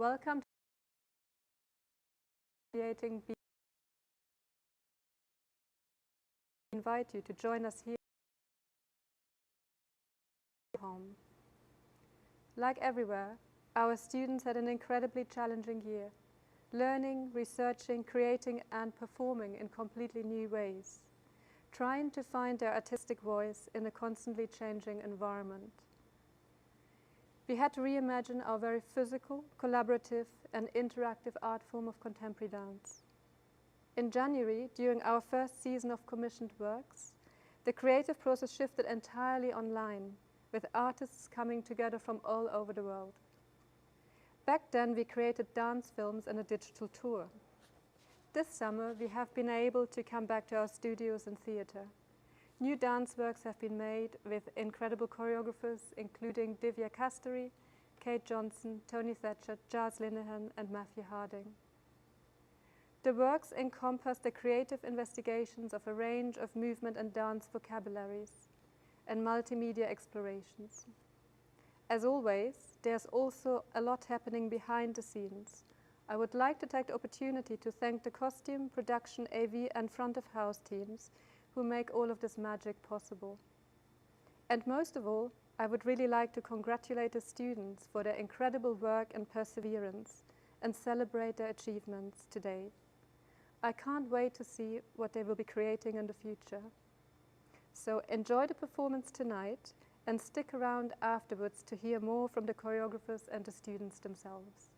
Welcome to Creating BA3. I invite you to join us here at home. Like everywhere, our students had an incredibly challenging year, learning, researching, creating and performing in completely new ways, trying to find their artistic voice in a constantly changing environment. We had to reimagine our very physical, collaborative and interactive art form of contemporary dance. In January, during our first season of commissioned works, the creative process shifted entirely online, with artists coming together from all over the world. Back then, we created dance films and a digital tour. This summer, we have been able to come back to our studios and theatre. New dance works have been made with incredible choreographers, including Divya Kasturi, Kate Johnson, Tony Thatcher, Jazz Linehan, and Matthew Harding. The works encompass the creative investigations of a range of movement and dance vocabularies and multimedia explorations. As always, there's also a lot happening behind the scenes. I would like to take the opportunity to thank the costume, production, AV, and front of house teams who make all of this magic possible. And most of all, I would really like to congratulate the students for their incredible work and perseverance and celebrate their achievements today. I can't wait to see what they will be creating in the future. So enjoy the performance tonight and stick around afterwards to hear more from the choreographers and the students themselves.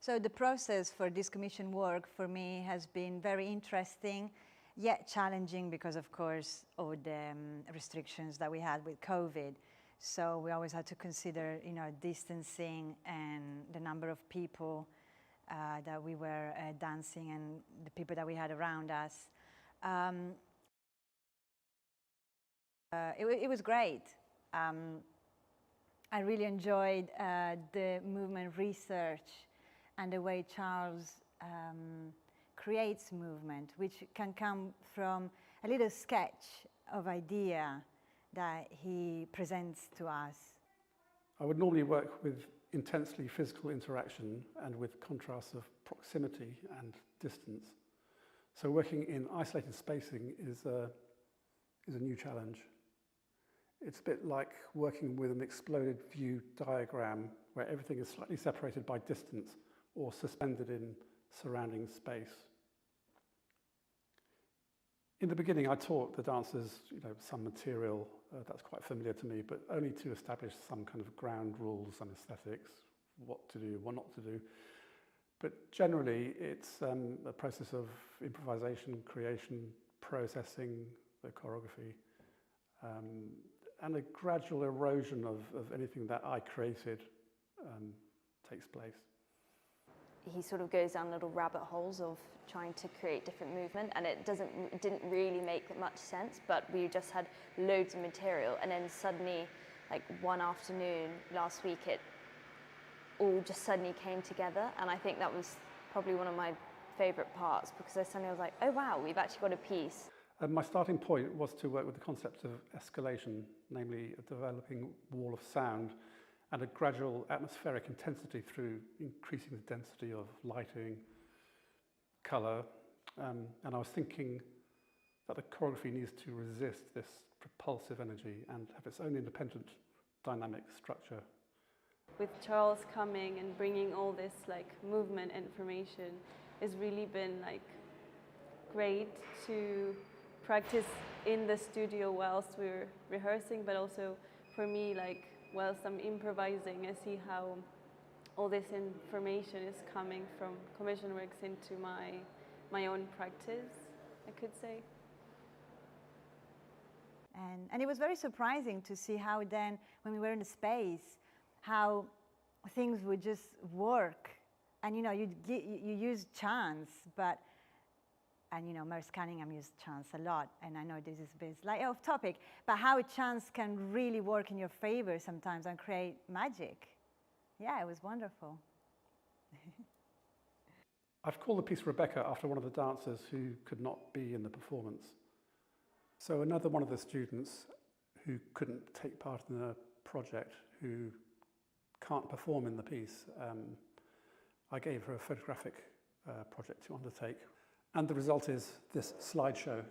So the process for this commission work for me has been very interesting, yet challenging because, of course, all the restrictions that we had with COVID. So we always had to consider, distancing and the number of people that we were dancing and the people that we had around us. It was great. I really enjoyed the movement research and the way Charles creates movement, which can come from a little sketch of idea that he presents to us. I would normally work with intensely physical interaction and with contrasts of proximity and distance. So working in isolated spacing is a new challenge. It's a bit like working with an exploded view diagram where everything is slightly separated by distance or suspended in surrounding space. In the beginning, I taught the dancers, some material that's quite familiar to me, but only to establish some kind of ground rules and aesthetics, what to do, what not to do. But generally, it's a process of improvisation, creation, processing the choreography, and a gradual erosion of anything that I created takes place. He sort of goes down little rabbit holes of trying to create different movement, and it didn't really make much sense, but we just had loads of material, and then suddenly, like one afternoon last week, it all just suddenly came together, and I think that was probably one of my favourite parts, because I suddenly was like, oh wow, we've actually got a piece. My starting point was to work with the concept of escalation, namely a developing wall of sound and a gradual atmospheric intensity through increasing the density of lighting, colour, and I was thinking that the choreography needs to resist this propulsive energy and have its own independent dynamic structure. With Charles coming and bringing all this movement information, it's really been great to practice in the studio whilst we're rehearsing, but also for me, whilst I'm improvising, I see how all this information is coming from commission works into my own practice, I could say. And it was very surprising to see how then, when we were in the space, how things would just work. And you use chance, and Merce Cunningham used chance a lot, and I know this is a bit off topic, but how chance can really work in your favor sometimes and create magic. Yeah, it was wonderful. I've called the piece Rebecca after one of the dancers who could not be in the performance. So another one of the students who couldn't take part in the project, who can't perform in the piece, I gave her a photographic project to undertake. And the result is this slideshow.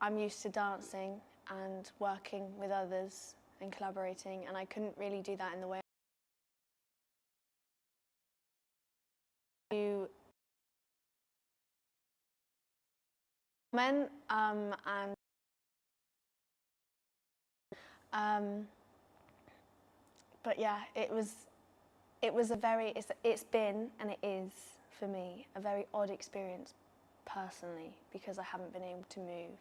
I'm used to dancing and working with others and collaborating, and I couldn't really do that in the way you meant, but yeah, it's been, and it is for me, a very odd experience personally because I haven't been able to move.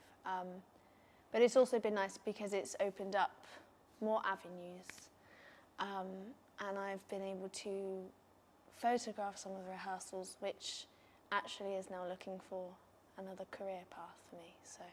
But it's also been nice because it's opened up more avenues, and I've been able to photograph some of the rehearsals, which actually is now looking for another career path for me. So.